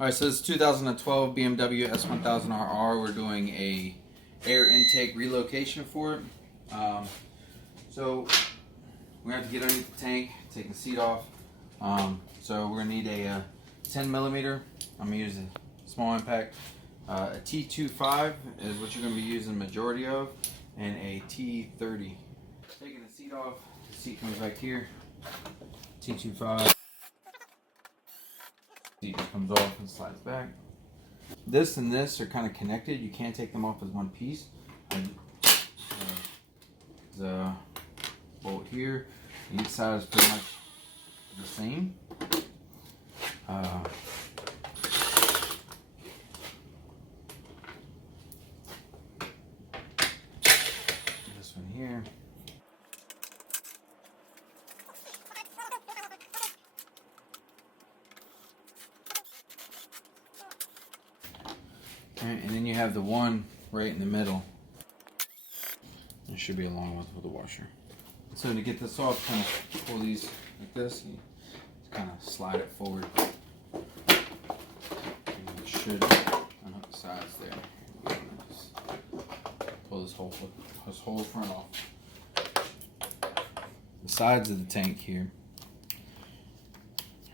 Alright, so this is 2012 BMW S1000RR. We're doing a air intake relocation for it. So we're going to have to get underneath the tank, take the seat off. So we're going to need a 10 millimeter. I'm going to use a small impact. A T25 is what you're going to be using the majority of, and a T30. Taking the seat off, the seat comes back here. T25. Seat comes off and slides back. This and this are kind of connected. You can't take them off as one piece. The bolt here, each side is pretty much the same. This one here. And then you have the one right in the middle. It should be along with the washer. So to get this off, kind of pull these like this, and just kind of slide it forward. And it should unhook the sides there. Just pull this whole front off. The sides of the tank here,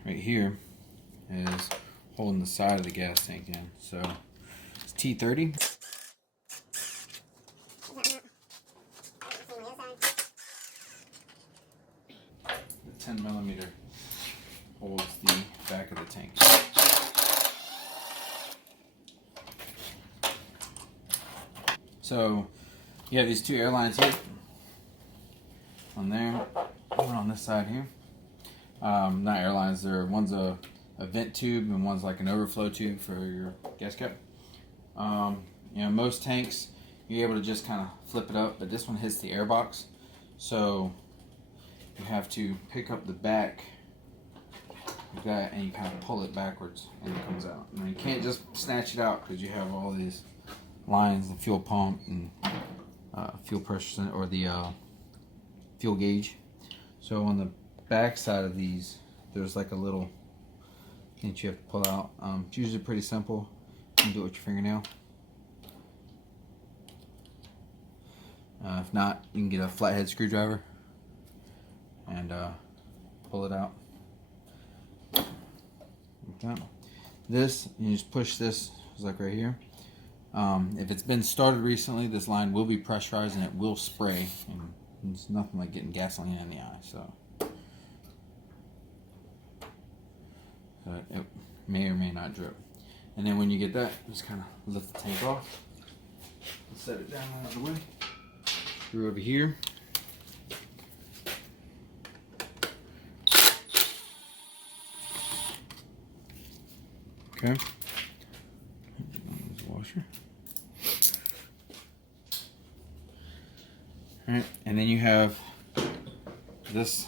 right here, is holding the side of the gas tank in. So it's T30. The 10 millimeter holds the back of the tank. So you have these two airlines here, on there, one on this side here. Not airlines, one's a vent tube and one's like an overflow tube for your gas cap. You know, most tanks you're able to just kind of flip it up, but this one hits the air box, so you have to pick up the back like that, and you kind of pull it backwards, and it comes out. And you can't just snatch it out because you have all these lines, the fuel pump and fuel pressure, or the fuel gauge. So on the back side of these, there's like a little thing that you have to pull out. It's usually pretty simple. You can do it with your fingernail. If not, you can get a flathead screwdriver and pull it out. Like that. This, you just push this, it's like right here. If it's been started recently, this line will be pressurized and it will spray. And it's nothing like getting gasoline in the eye, so it may or may not drip. And then when you get that, just kind of lift the tank off, set it down out of the way. Screw over here. Okay. Washer. All right, and then you have this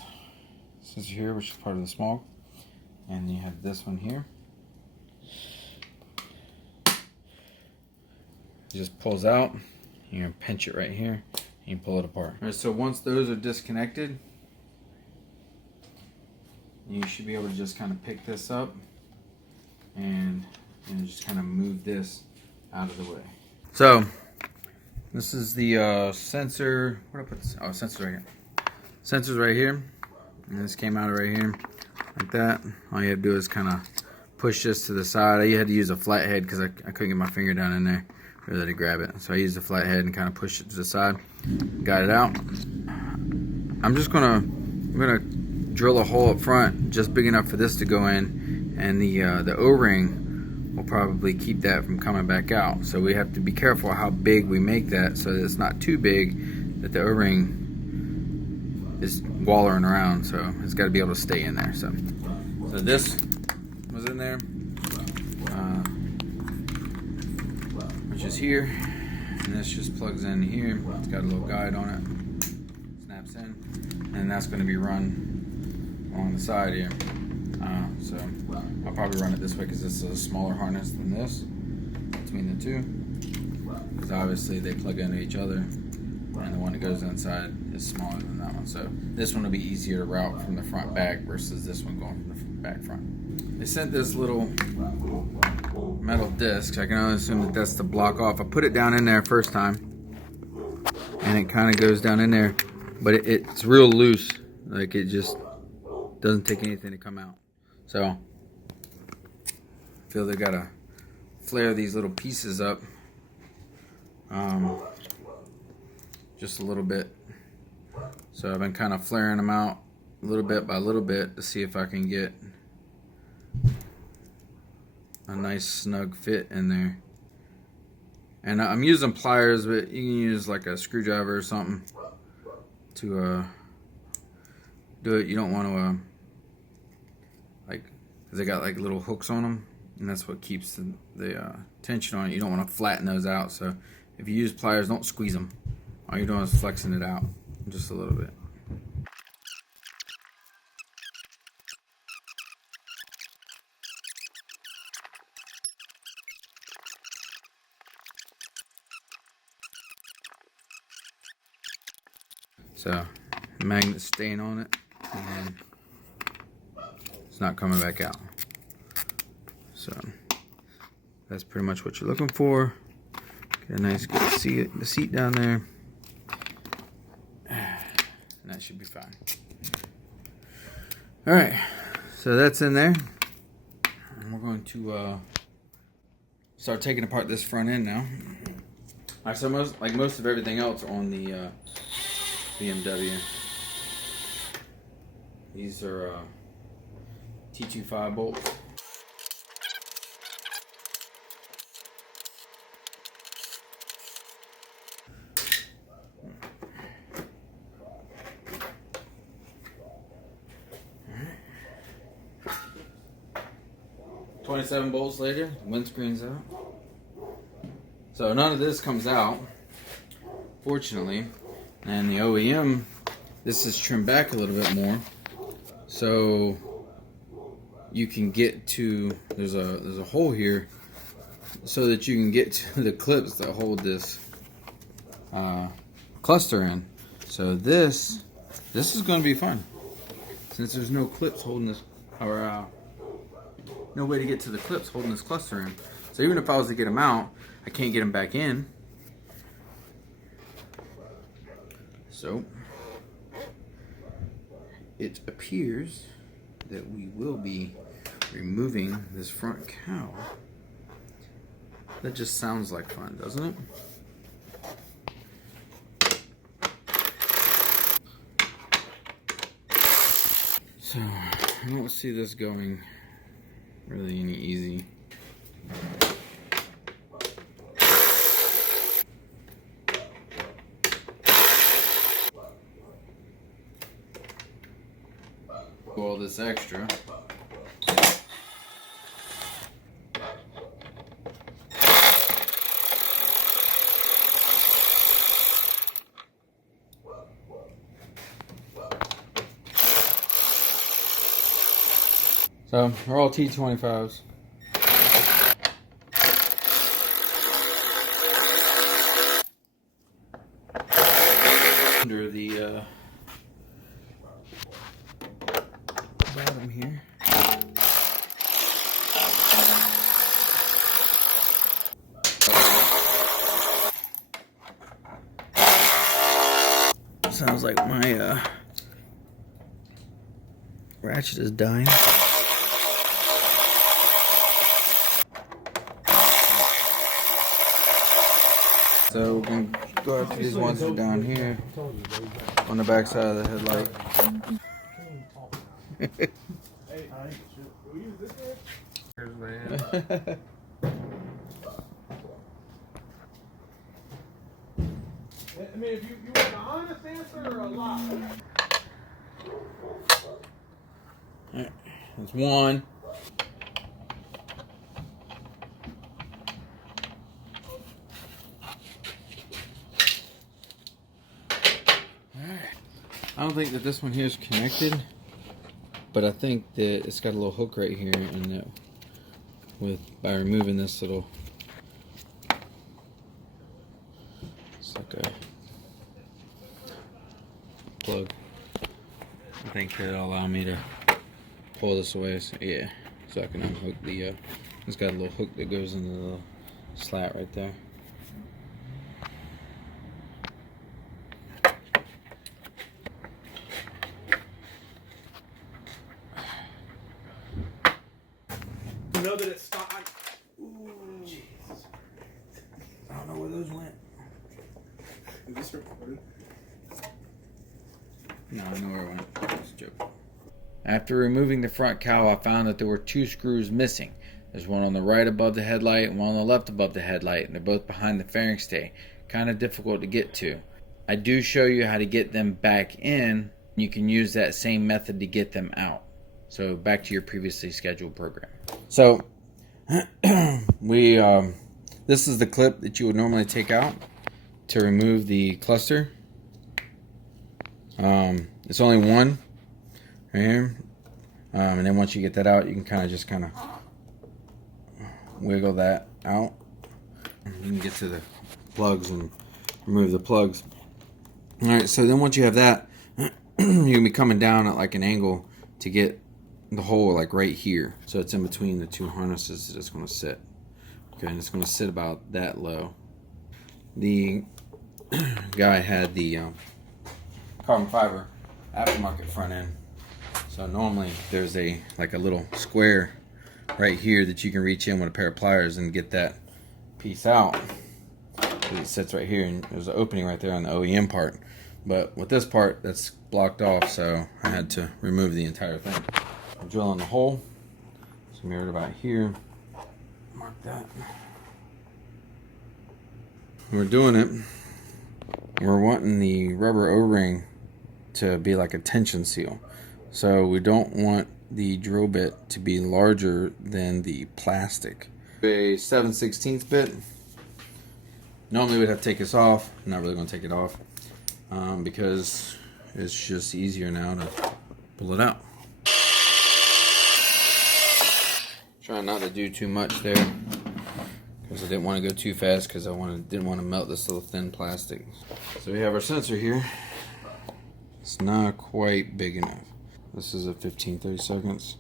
sensor here, which is part of the smog, and you have this one here. It just pulls out. You're gonna pinch it right here, and you pull it apart. All right, so once those are disconnected, you should be able to just kind of pick this up and just kind of move this out of the way. So this is the sensor. Where did I put this? Oh, sensor right here. Sensor's right here, and this came out right here like that. All you have to do is kind of push this to the side. You had to use a flathead because I couldn't get my finger down in there really to grab it. So I used a flathead and kind of pushed it to the side. Got it out. I'm gonna drill a hole up front just big enough for this to go in, and the O-ring will probably keep that from coming back out. So we have to be careful how big we make that, so that it's not too big that the O-ring is wallering around. So it's got to be able to stay in there. So this was in there, which is here, and this just plugs in here. It's got a little guide on it, snaps in, and that's going to be run along the side here. So I'll probably run it this way because this is a smaller harness than this between the two, because obviously they plug into each other, and the one that goes inside is smaller than that one. So this one will be easier to route from the front back versus this one going from the back front. they sent this little metal disc. I can only assume that that's to block off. I put it down in there first time, and it kind of goes down in there, but it's real loose. Like, it just doesn't take anything to come out. So I feel they gotta flare these little pieces up just a little bit. So I've been kind of flaring them out a little bit by little bit to see if I can get a nice snug fit in there. And I'm using pliers, but you can use like a screwdriver or something to do it. You don't want to like, because they got like little hooks on them, and that's what keeps the tension on it. You don't want to flatten those out. So if you use pliers, don't squeeze them. All you're doing is flexing it out just a little bit. So magnet staying on it, and it's not coming back out. So that's pretty much what you're looking for. Get a nice good seat down there, and that should be fine. All right, so that's in there. And we're going to start taking apart this front end now. All right, so most of everything else on the BMW. These are T25 bolts. Alright. 27 bolts later, windscreen's out. So none of this comes out, fortunately. And the OEM, this is trimmed back a little bit more, so you can get to, there's a hole here so that you can get to the clips that hold this cluster in. So this is going to be fun, since there's no clips holding this, or no way to get to the clips holding this cluster in. So even if I was to get them out, I can't get them back in. So it appears that we will be removing this front cowl. That just sounds like fun, doesn't it? So I don't see this going really any easy. All this extra. So we're all T25s. Under the bottom here. Sounds like my ratchet is dying. So we're going to go after these ones that are down here on the back side of the headlight. I mean, if you want an honest answer or a lie? That's one. I don't think that this one here is connected, but I think that it's got a little hook right here, and that by removing this little, it's like a plug. I think that'll allow me to pull this away. So yeah, so I can unhook the, it's got a little hook that goes into the slat right there. You know that it's stopped. Ooh, Jesus. I don't know where those went. Is this recorded? No, I know where it went. It's a joke. After removing the front cowl, I found that there were 2 screws missing. There's one on the right above the headlight and one on the left above the headlight, and they're both behind the fairing stay. Kind of difficult to get to. I do show you how to get them back in. You can use that same method to get them out. So back to your previously scheduled program. So this is the clip that you would normally take out to remove the cluster. It's only one right here, and then once you get that out, you can kind of wiggle that out. You can get to the plugs and remove the plugs. All right, so then once you have that, you're gonna be coming down at like an angle to get the hole like right here. So it's in between the 2 harnesses that it's gonna sit. Okay, and it's gonna sit about that low. The guy had the carbon fiber aftermarket front end. So normally there's like a little square right here that you can reach in with a pair of pliers and get that piece out. It sits right here, and there's an opening right there on the OEM part. But with this part, that's blocked off, so I had to remove the entire thing. I'm drilling the hole. So I'm right about here. Mark that. We're doing it. We're wanting the rubber O-ring to be like a tension seal. So we don't want the drill bit to be larger than the plastic. A 7/16 bit. Normally we'd have to take this off. I'm not really going to take it off because it's just easier now to pull it out. Trying not to do too much there because I didn't want to go too fast because I didn't want to melt this little thin plastic. So we have our sensor here. It's not quite big enough. This is a 15-30 seconds.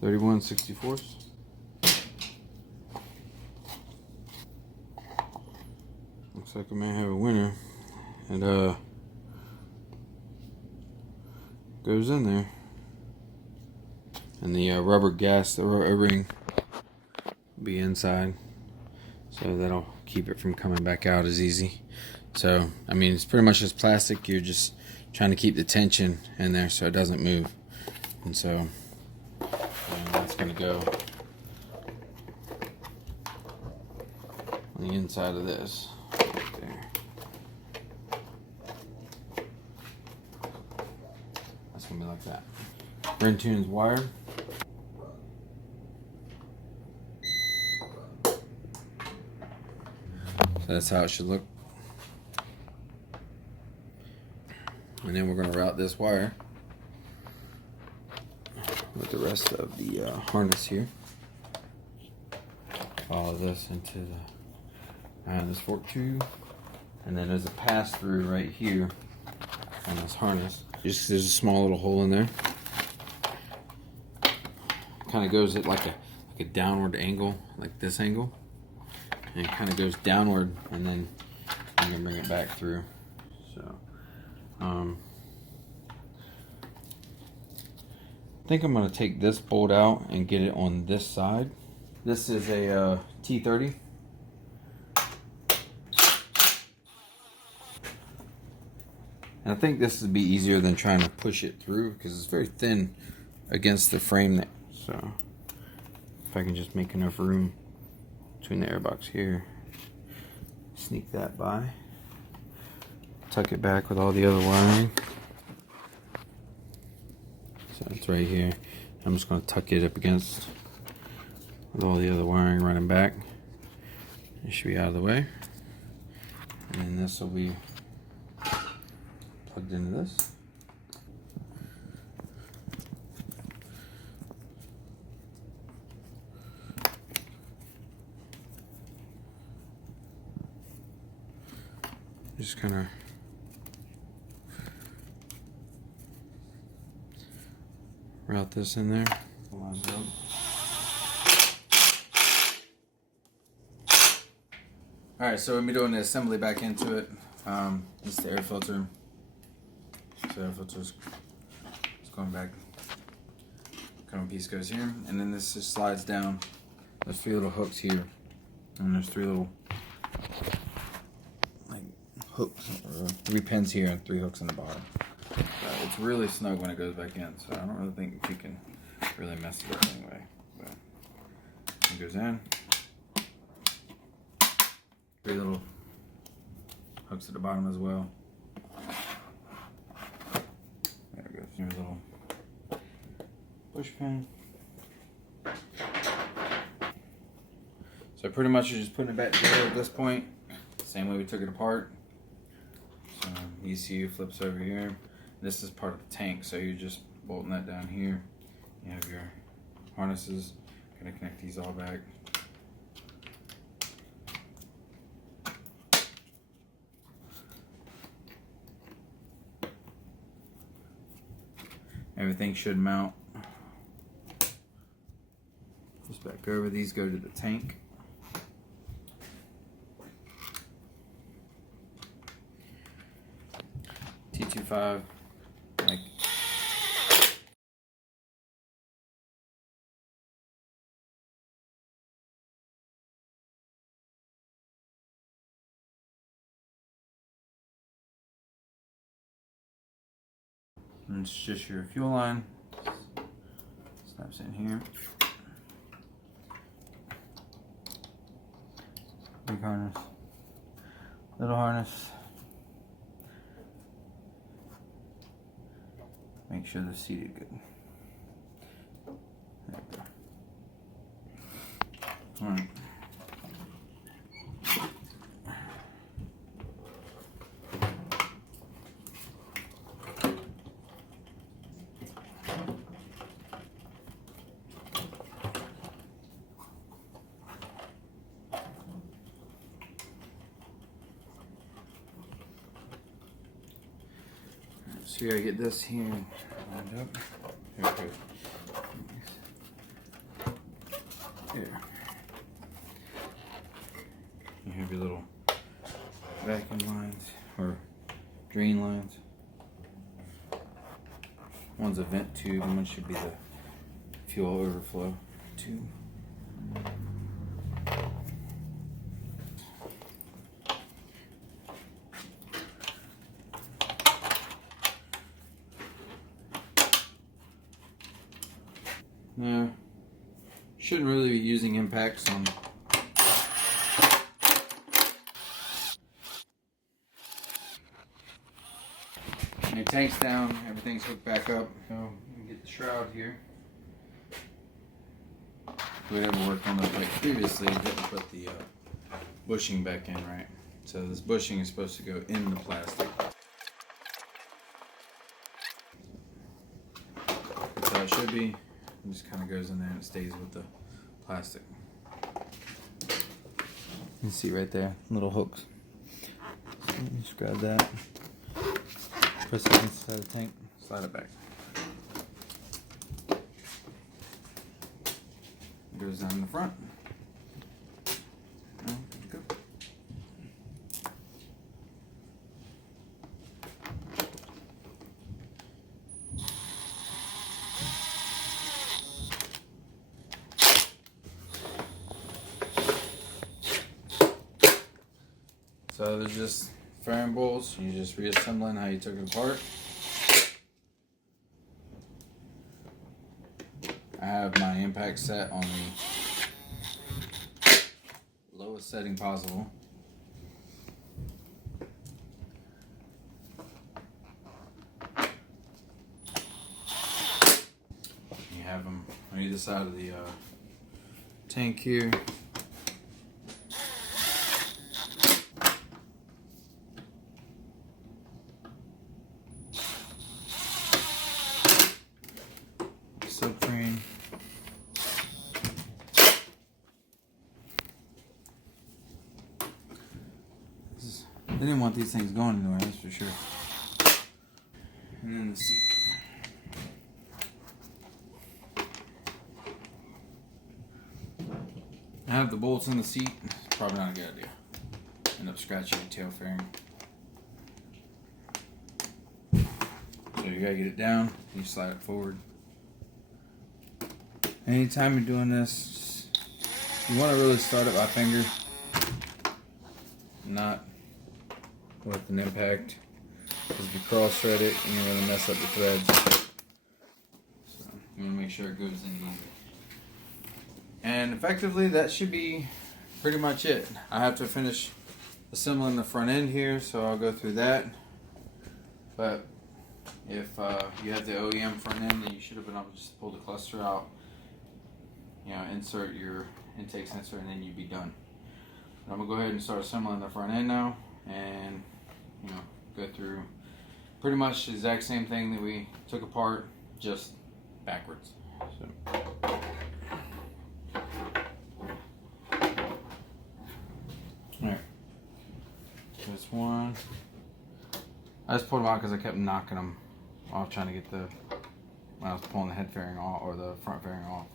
.31/64. Looks like I may have a winner. And goes in there. And the rubber gas, the rubber O-ring, will be inside. So that'll keep it from coming back out as easy. So, I mean, it's pretty much just plastic. You're just trying to keep the tension in there so it doesn't move. And so that's going to go on the inside of this. Right there. That's going to be like that. Brentune's wire. So that's how it should look. And then we're going to route this wire with the rest of the harness here. Follow this into this fork tube. And then there's a pass through right here on this harness. Just there's a small little hole in there. Kind of goes at like a downward angle, like this angle. And it kind of goes downward, and then I'm gonna bring it back through. So, I think I'm gonna take this bolt out and get it on this side. This is a T30. And I think this would be easier than trying to push it through because it's very thin against the frame there. So, if I can just make enough room between the airbox here, sneak that by, tuck it back with all the other wiring. So it's right here. I'm just going to tuck it up against with all the other wiring running back. It should be out of the way. And then this will be plugged into this. Just kind of route this in there. Lines it up. Alright, so we'll be doing the assembly back into it. This is the air filter. So air filter's going back. Carbon piece goes here, and then this just slides down. There's 3 little hooks here, and there's 3 little like hooks, or 3 pins here, and 3 hooks in the bottom. It's really snug when it goes back in, so I don't really think you can really mess it up anyway. But it goes in. 3 little hooks at the bottom as well. There it goes. Your little push pin. So pretty much you're just putting it back together at this point. Same way we took it apart. So ECU flips over here. This is part of the tank, so you're just bolting that down here. You have your harnesses. Gonna connect these all back. Everything should mount. Just back over. These go to the tank. T25, like and it's just your fuel line. Snaps in here. Big harness, little harness. Make sure they're seated good. There we go. Alright. So you gotta get this here lined up. Here it goes. Here. You have your little vacuum lines or drain lines. One's a vent tube and one should be the fuel overflow tube. Now, shouldn't really be using impacts on your tank's down, everything's hooked back up. So you get the shroud here. If we ever worked on those like previously, we didn't put the bushing back in, right? So this bushing is supposed to go in the plastic. So it should be. It just kind of goes in there and it stays with the plastic. You can see right there, little hooks. So just grab that, press it inside the tank, slide it back. It goes down in the front. Go. So there's just fairing bolts. You're just reassembling how you took it apart. I have my impact set on the lowest setting possible. You have them on either side of the tank here. Subframe. They didn't want these things going anywhere, that's for sure. And then the seat. I have the bolts in the seat. Probably not a good idea. End up scratching the tail fairing. So you gotta get it down. You slide it forward. Anytime you're doing this, you want to really start it by finger, not with an impact. Because if you cross thread it, you're going to mess up the threads. So you want to make sure it goes in easy. And effectively, that should be pretty much it. I have to finish assembling the front end here, so I'll go through that. But if you have the OEM front end, then you should have been able to just pull the cluster out, you know, insert your intake sensor, and then you'd be done. I'm gonna go ahead and start assembling the front end now, and you know, go through pretty much the exact same thing that we took apart, just backwards. So. Alright, this one, I just pulled them out because I kept knocking them off trying to get when I was pulling the head fairing off, or the front fairing off.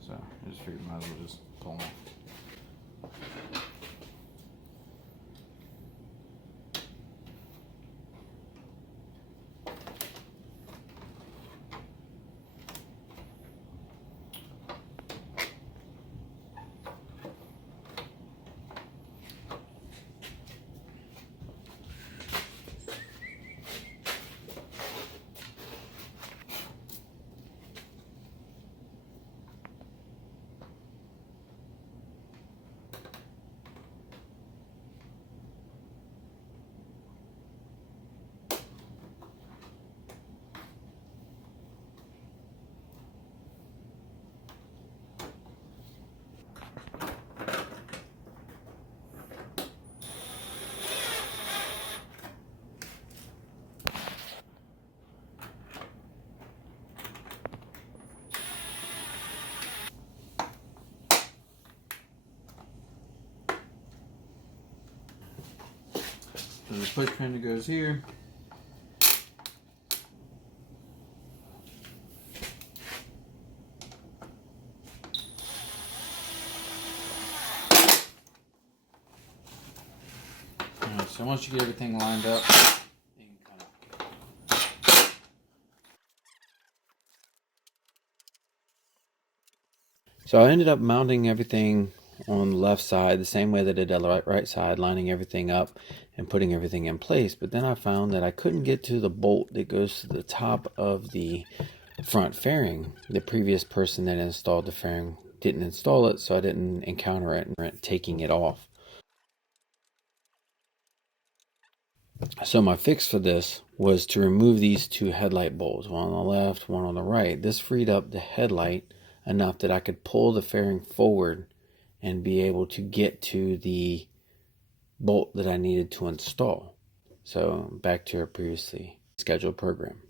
So I just figured I might as well just pull them off. So the push pin that goes here. Alright, so once you get everything lined up, you can kind of... So I ended up mounting everything on the left side the same way that I did the right side, lining everything up and putting everything in place. But then I found that I couldn't get to the bolt that goes to the top of the front fairing. The previous person that installed the fairing didn't install it, so I didn't encounter it and taking it off. So my fix for this was to remove these two headlight bolts, one on the left, one on the right. This freed up the headlight enough that I could pull the fairing forward and be able to get to the bolt that I needed to install. So back to our previously scheduled program.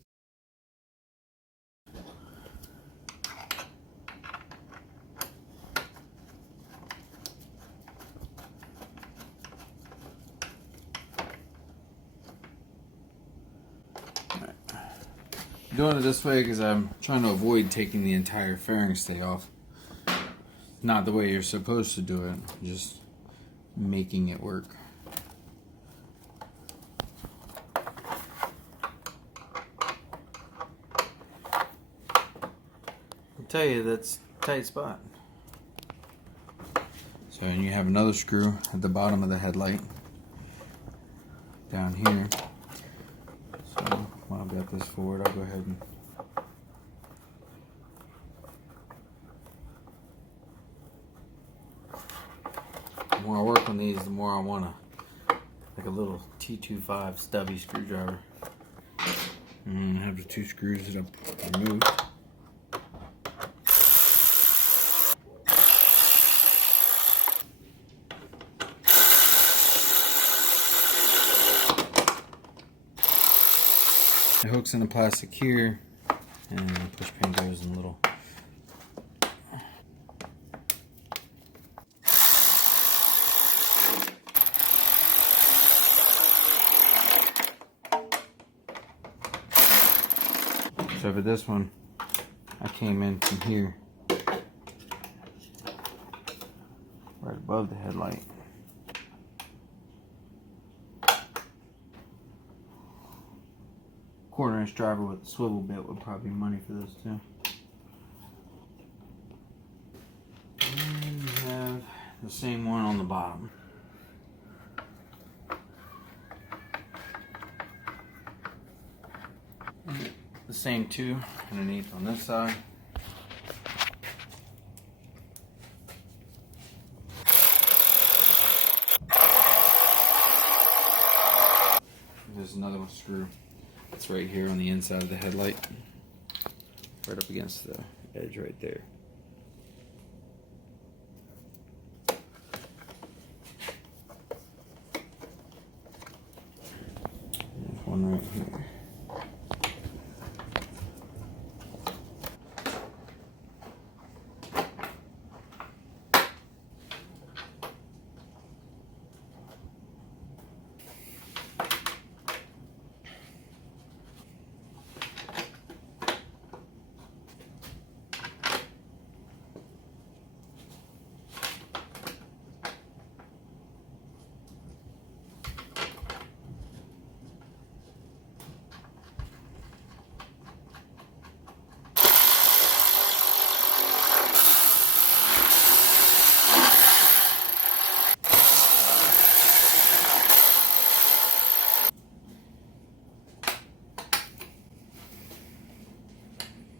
I'm doing it this way because I'm trying to avoid taking the entire fairing stay off. Not the way you're supposed to do it, just making it work. I'll tell you, that's a tight spot. So and you have another screw at the bottom of the headlight down here. So while I've got this forward, I'll go ahead and the more I work on these, the more I want like a little T25 stubby screwdriver. And I have the two screws that I've removed. The hook's in the plastic here, and the push pin goes in the little. So for this one, I came in from here right above the headlight. Quarter-inch driver with a swivel bit would probably be money for this too. And we have the same one on the bottom. And the same two underneath on this side. There's another one screw. It's right here on the inside of the headlight. Right up against the edge right there. There's one right here.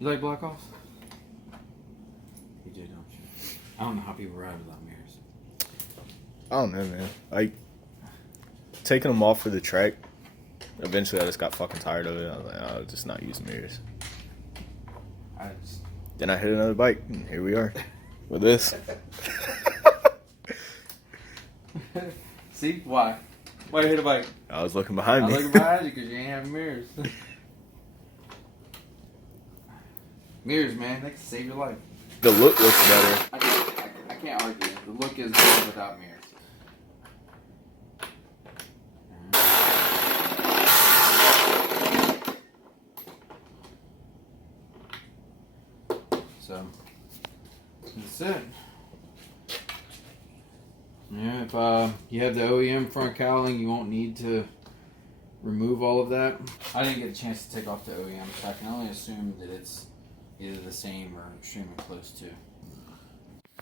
You like black offs? You do, don't you? I don't know how people ride without mirrors. I don't know, man. Like, taking them off for the track, eventually I just got fucking tired of it. I was like, I'll just not use mirrors. Then I hit another bike, and here we are with this. See? Why? Why you hit a bike? I was looking behind I me. was looking behind you because you ain't having mirrors. Mirrors, man, they can save your life. The look looks better. I can't argue. The look is better without mirrors. So, that's it. Yeah, if you have the OEM front cowling, you won't need to remove all of that. I didn't get a chance to take off the OEM, so I can only assume that it's either the same or extremely close to.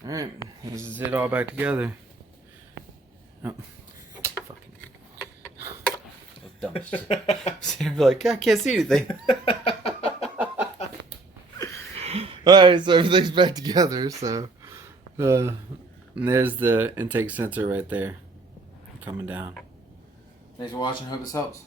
Alright, this is it all back together. Oh, fucking. That's dumb as shit. So you're like, I can't see anything. Alright, so everything's back together, so. And there's the intake sensor right there. Coming down. Thanks for watching, hope this helps.